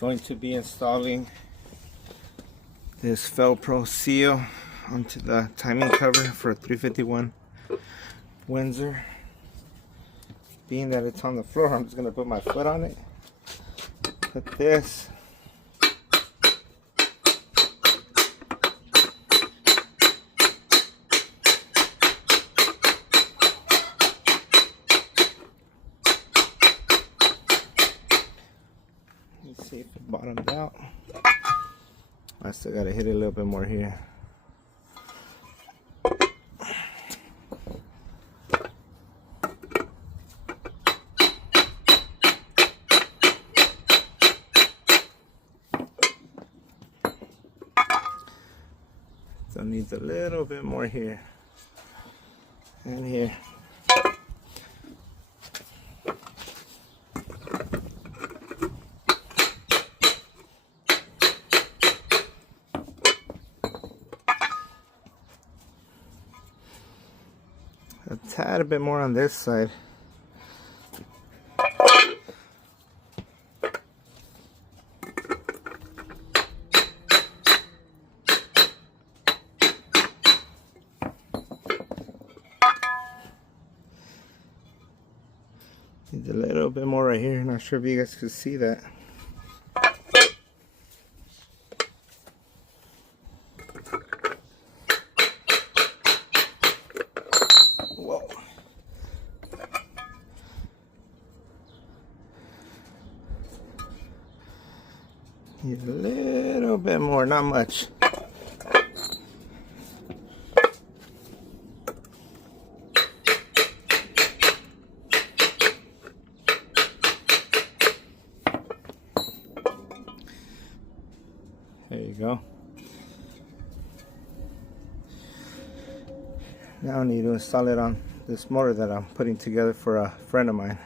Going to be installing this Velcro seal onto the timing cover for a 351 Windsor. Being that it's on the floor, I'm just going to put my foot on it. Put this. Let's see if it bottomed out. I still got to hit it a little bit more here. So it needs a little bit more here and here. A tad bit more on this side. Needs a little bit more right here. Not sure if you guys can see that. Whoa. Need a little bit more, not much. There you go. Now I need to install it on this motor that I'm putting together for a friend of mine.